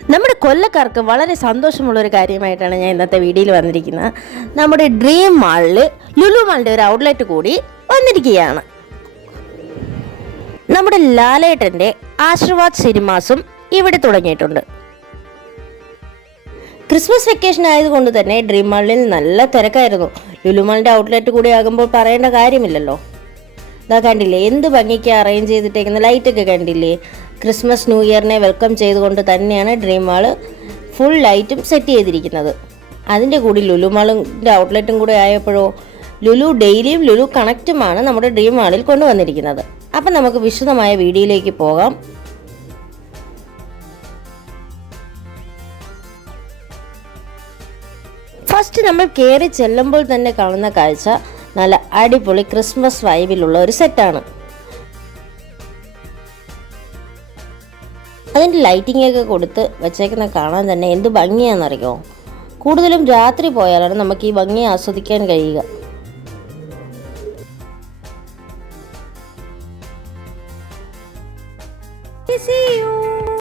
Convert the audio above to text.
നമ്മുടെ കൊല്ലക്കാർക്ക് വളരെ സന്തോഷമുള്ളൊരു കാര്യമായിട്ടാണ് ഞാൻ ഇന്നത്തെ വീഡിയോയിൽ വന്നിരിക്കുന്നത്. നമ്മുടെ ഡ്രീം മാളിൽ ലുലു മാളിൻ്റെ ഒരു ഔട്ട്ലെറ്റ് കൂടി വന്നിരിക്കുകയാണ്. നമ്മുടെ ലാലേട്ടൻ്റെ ആശീർവാദ് സിനിമാസും ഇവിടെ തുടങ്ങിയിട്ടുണ്ട്. ക്രിസ്മസ് വെക്കേഷൻ ആയതുകൊണ്ട് തന്നെ ഡ്രീം മാളിൽ നല്ല തിരക്കായിരുന്നു. ലുലു മാളിൻ്റെ ഔട്ട്ലെറ്റ് കൂടി ആകുമ്പോൾ പറയേണ്ട കാര്യമില്ലല്ലോ. ഇതാ കണ്ടില്ലേ, എന്ത് ഭംഗിക്ക് അറേഞ്ച് ചെയ്തിട്ടേക്കുന്ന ലൈറ്റൊക്കെ കണ്ടില്ലേ. ക്രിസ്മസ് ന്യൂ ഇയറിനെ വെൽക്കം ചെയ്തുകൊണ്ട് തന്നെയാണ് ഡ്രീം മാള് ഫുൾ ലൈറ്റും സെറ്റ് ചെയ്തിരിക്കുന്നത്. അതിൻ്റെ കൂടി ലുലു മാളിൻ്റെ ഔട്ട്ലെറ്റും കൂടി ആയപ്പോഴോ ലുലു ഡെയിലിയും ലുലു കണക്റ്റുമാണ് നമ്മുടെ ഡ്രീം മാളിൽ കൊണ്ടുവന്നിരിക്കുന്നത്. അപ്പം നമുക്ക് വിശദമായ വീഡിയോയിലേക്ക് പോകാം. ഫസ്റ്റ് നമ്മൾ കയറി ചെല്ലുമ്പോൾ തന്നെ കാണുന്ന കാഴ്ച നല്ല അടിപൊളി ക്രിസ്മസ് വൈബിലുള്ള ഒരു സെറ്റാണ്. അതിൻ്റെ ലൈറ്റിംഗ് ഒക്കെ കൊടുത്ത് വെച്ചേക്കുന്ന കാണാൻ തന്നെ എന്ത് ഭംഗിയാണെന്നറിയോ. കൂടുതലും രാത്രി പോയാലാണ് നമുക്ക് ഈ ഭംഗി ആസ്വദിക്കാൻ കഴിയുക. See you.